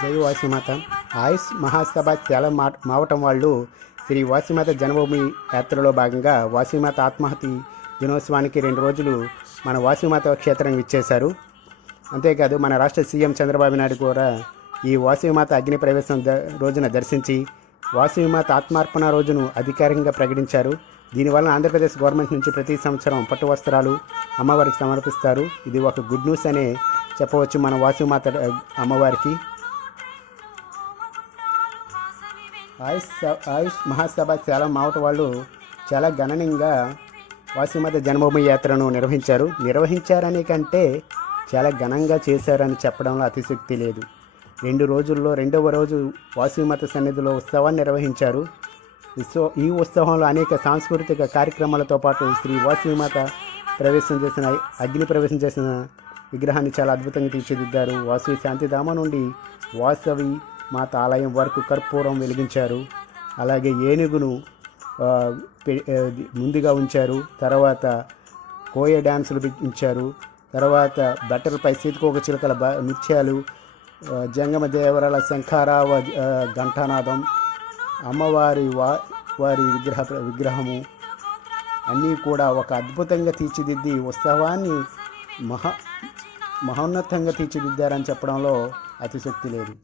జై వాసిమాత. ఆయుష్ మహాసభ సేలం మావటం వాళ్ళు శ్రీ వాసిమాత జన్మభూమి యాత్రలో భాగంగా వాసిమాత ఆత్మహత్య దినోత్సవానికి 2 రోజులు మన వాసిమాత క్షేత్రం ఇచ్చేశారు. అంతేకాదు మన రాష్ట్ర సీఎం చంద్రబాబు నాయుడు కూడా ఈ వాసిమాత అగ్ని ప్రవేశం రోజున దర్శించి వాసిమాత ఆత్మార్పణ రోజును అధికారికంగా ప్రకటించారు. దీనివల్ల ఆంధ్రప్రదేశ్ గవర్నమెంట్ నుంచి ప్రతి సంవత్సరం పట్టు వస్త్రాలు అమ్మవారికి సమర్పిస్తారు. ఇది ఒక గుడ్ న్యూస్ అనే చెప్పవచ్చు మన వాసిమాత అమ్మవారికి. ఆయుష్ మహాసభ సేలం మావట వాళ్ళు చాలా ఘనంగా వాసిమాత జన్మభూమి యాత్రను నిర్వహించారనే కంటే చాలా ఘనంగా చేశారని చెప్పడంలో అతిశక్తి లేదు. 2 రోజుల్లో 2వ రోజు వాసిమాత సన్నిధిలో ఉత్సవాన్ని నిర్వహించారు. ఈ ఉత్సవంలో అనేక సాంస్కృతిక కార్యక్రమాలతో పాటు శ్రీ వాసిమాత అగ్ని ప్రవేశం చేసిన విగ్రహాన్ని చాలా అద్భుతంగా తీర్చిదిద్దారు. వాసవి శాంతిధామ నుండి వాసవి మాత ఆలయం వరకు కర్పూరం వెలిగించారు. అలాగే ఏనుగును ముందుగా ఉంచారు. తర్వాత కోయ డ్యాన్సులు ఇచ్చారు. తర్వాత బట్టలపై సీతకోక చిలుకల నృత్యాలు, జంగమ దేవరల శంఖారావ ఘంటానాదం, అమ్మవారి వారి విగ్రహము అన్నీ కూడా ఒక అద్భుతంగా తీర్చిదిద్ది ఉత్సవాన్ని మహోన్నతంగా తీర్చిదిద్దారని చెప్పడంలో అతిశక్తి లేదు.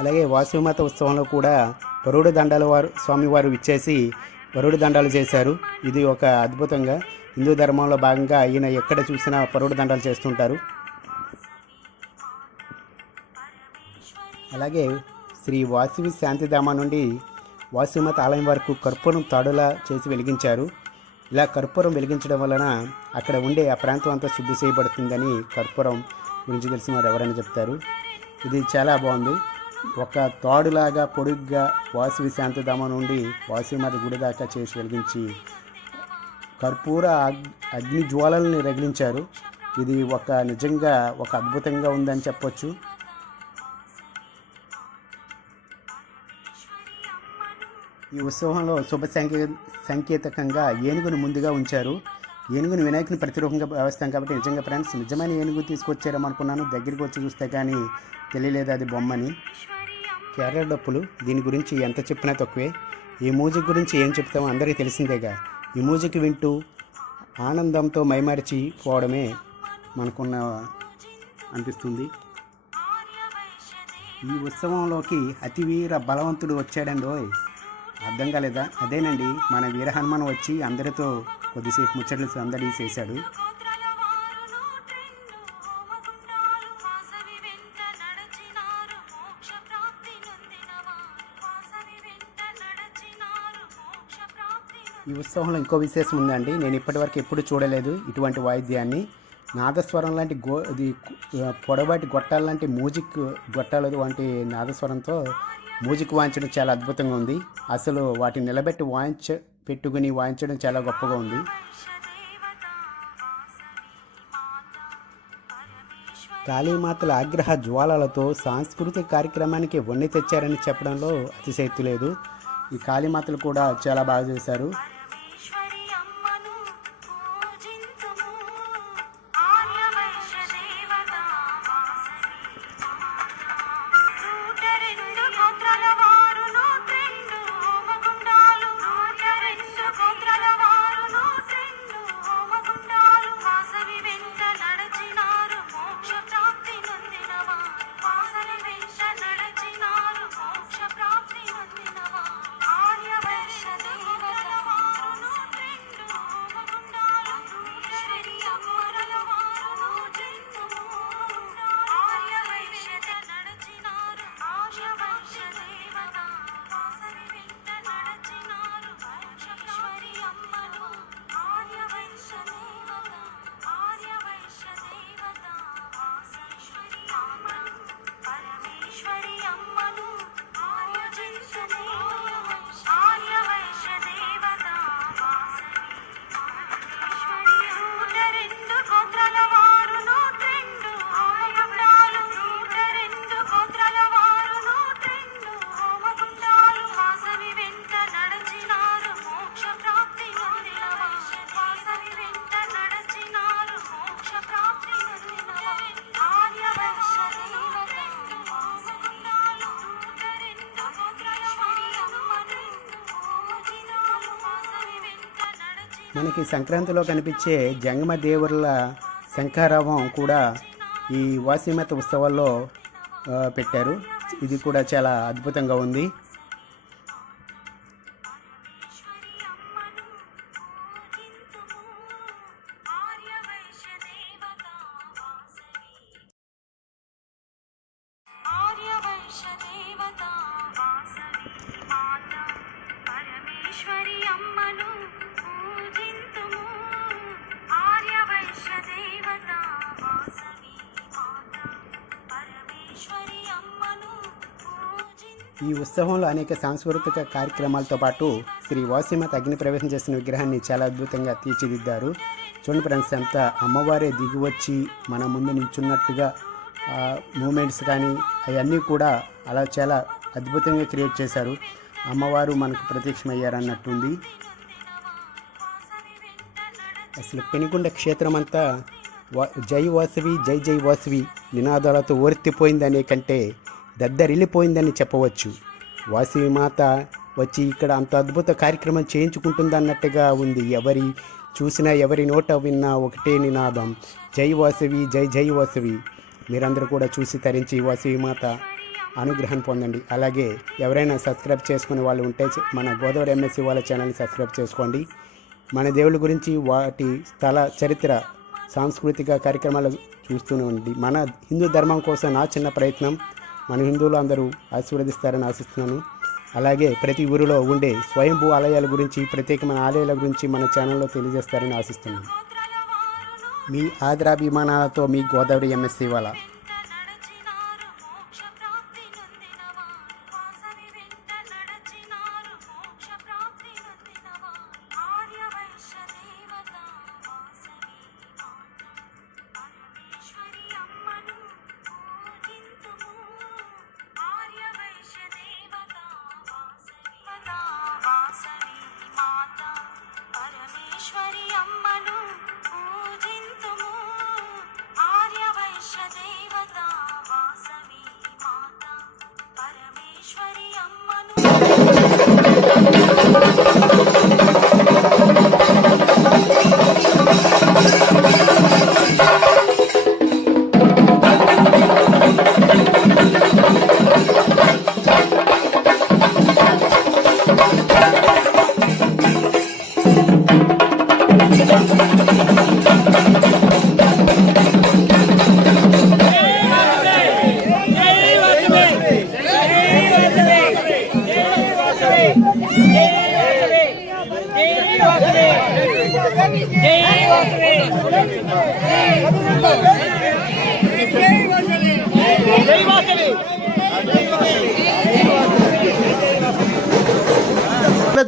అలాగే వాసిమాత ఉత్సవంలో కూడా పరుడు దండాల స్వామివారు ఇచ్చేసి పరుడు దండాలు చేశారు. ఇది ఒక అద్భుతంగా హిందూ ధర్మంలో భాగంగా ఈయన ఎక్కడ చూసినా పరుడు దండాలు చేస్తుంటారు. అలాగే శ్రీ వాసవి శాంతిధామ నుండి వాసిమాత ఆలయం వరకు కర్పూరం తాడులా చేసి వెలిగించారు. ఇలా కర్పూరం వెలిగించడం వలన అక్కడ ఉండే ఆ ప్రాంతం అంతా శుద్ధి చేయబడుతుందని కర్పూరం గురించి తెలిసిన వారు ఎవరైనా చెప్తారు. ఇది చాలా బాగుంది. ఒక తాడులాగా పొడుగ్గా వాసవి శాంతిధామ నుండి వాసిమాత గుడి దాకా చేసి వెలిగించి కర్పూర అగ్ని జ్వాలల్ని రగిలించారు. ఇది నిజంగా ఒక అద్భుతంగా ఉందని చెప్పొచ్చు. ఈ ఉత్సవంలో శుభ సంకేతకంగా ఏనుగును ముందుగా ఉంచారు. ఏనుగుని వినాయకుని ప్రతిరూపంగా భావిస్తాం కాబట్టి నిజంగా ఫ్రెండ్స్ నిజమైన ఏనుగు తీసుకొచ్చారేమో అనుకున్నాను. దగ్గరికి వచ్చి చూస్తే కానీ తెలియలేదు అది బొమ్మని. కేరళ డప్పులు, దీని గురించి ఎంత చెప్పినా తక్కువే. ఈ మ్యూజిక్ గురించి ఏం చెప్తామో అందరికీ తెలిసిందేగా. ఈ మ్యూజిక్ వింటూ ఆనందంతో మైమరిచి పోవడమే మనకున్న అనిపిస్తుంది. ఈ ఉత్సవంలోకి అతివీర బలవంతుడు వచ్చాడండి. అర్థం కాలేదా? అదేనండి మన వీర హనుమాన్ వచ్చి అందరితో కొద్దిసేపు ముచ్చట్లు అందరి చేశాడు. ఈ ఉత్సవంలో ఇంకో విశేషం ఉందండి. నేను ఇప్పటివరకు ఎప్పుడు చూడలేదు ఇటువంటి వాయిద్యాన్ని. నాదస్వరం లాంటి పొడవాటి గొట్టాల లాంటి మ్యూజిక్ గొట్టాలు వంటి నాదస్వరంతో మ్యూజిక్ వాయించడం చాలా అద్భుతంగా ఉంది. అసలు వాటిని నిలబెట్టి పెట్టుకుని వాయించడం చాలా గొప్పగా ఉంది. కాళీమాతల ఆగ్రహ జ్వాలలతో సాంస్కృతిక కార్యక్రమానికి వన్నె తెచ్చారని చెప్పడంలో అతిశయక్తి లేదు. ఈ కాళీమాతలు కూడా చాలా బాగా చేశారు. మనకి సంక్రాంతిలో కనిపించే జంగమ దేవుళ్ళ శంఖారావం కూడా ఈ వాసీమత ఉత్సవాల్లో పెట్టారు. ఇది కూడా చాలా అద్భుతంగా ఉంది. ఈ ఉత్సవంలో అనేక సాంస్కృతిక కార్యక్రమాలతో పాటు శ్రీ వాసీమత అగ్ని ప్రవేశం చేసిన విగ్రహాన్ని చాలా అద్భుతంగా తీర్చిదిద్దారు. చూడండి ఫ్రెండ్స్, ఎంత అమ్మవారే దిగివచ్చి మన ముందు నిల్చున్నట్టుగా మూమెంట్స్ కానీ అవన్నీ కూడా అలా చాలా అద్భుతంగా క్రియేట్ చేశారు. అమ్మవారు మనకు ప్రత్యక్షమయ్యారన్నట్టుంది. అసలు పెనుగొండ క్షేత్రం అంతా జై వాసవి జై జై వాసవి నినాదాలతో ఓరెత్తిపోయిందనే కంటే దద్దరిల్లిపోయిందని చెప్పవచ్చు. వాసవి మాత వచ్చి ఇక్కడ అంత అద్భుత కార్యక్రమం చేయించుకుంటుందన్నట్టుగా ఉంది. ఎవరి చూసినా ఎవరి నోట విన్నా ఒకటే నినాదం, జై వాసవి జై జై వాసవి. మీరందరూ కూడా చూసి తరించి వాసవి మాత అనుగ్రహం పొందండి. అలాగే ఎవరైనా సబ్స్క్రైబ్ చేసుకునే వాళ్ళు ఉంటే మన గోదావరి ఎంఎస్సి వాళ్ళ ఛానల్ని సబ్స్క్రైబ్ చేసుకోండి. మన దేవుళ్ళ గురించి వాటి స్థల చరిత్ర సాంస్కృతిక కార్యక్రమాలు చూస్తూనే ఉండి మన హిందూ ధర్మం కోసం నా చిన్న ప్రయత్నం మన హిందువులు అందరూ ఆశీర్వదిస్తారని ఆశిస్తున్నాను. అలాగే ప్రతి ఊరిలో ఉండే స్వయంభూ ఆలయాల గురించి, ప్రత్యేకమైన ఆలయాల గురించి మన ఛానల్లో తెలియజేస్తారని ఆశిస్తున్నాను. మీ ఆదరాభిమానాలతో మీ గోదావరి ఎంఎస్సి వాళ్ళ.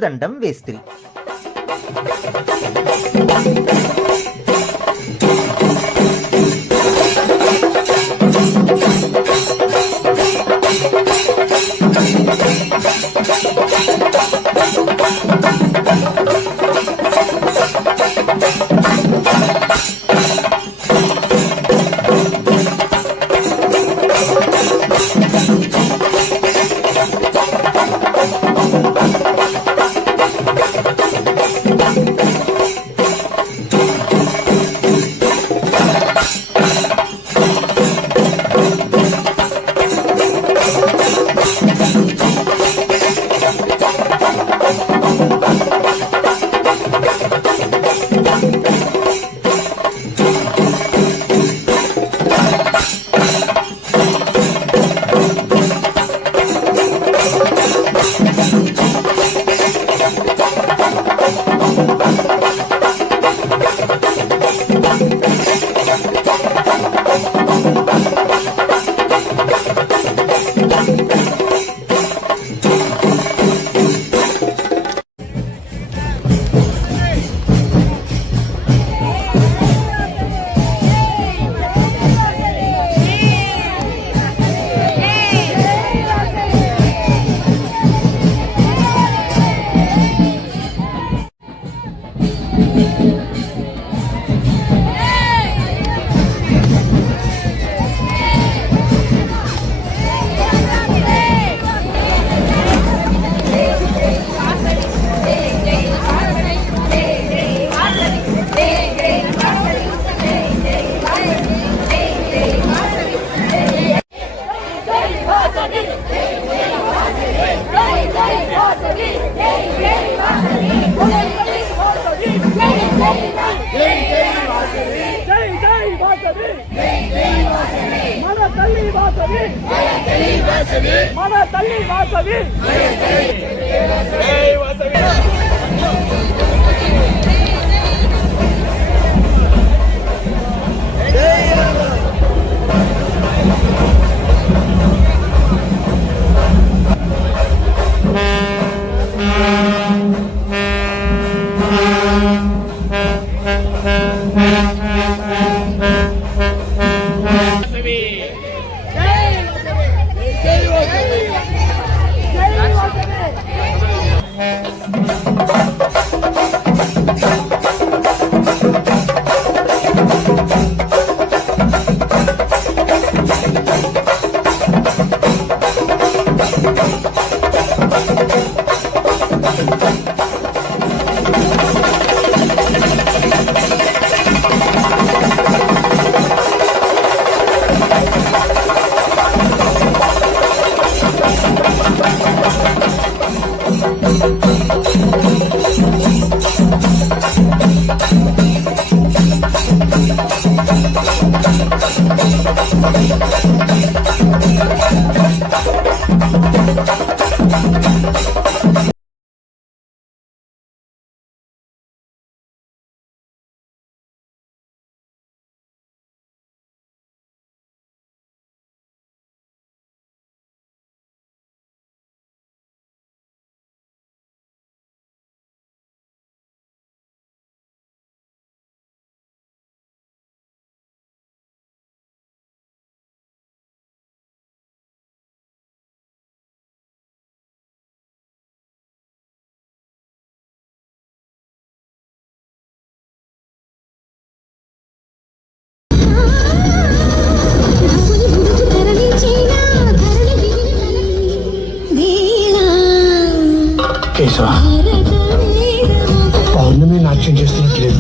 దండం వేస్త్రి. కేశవ, పౌర్ణమి నాట్యం చేస్తున్నట్లేదు.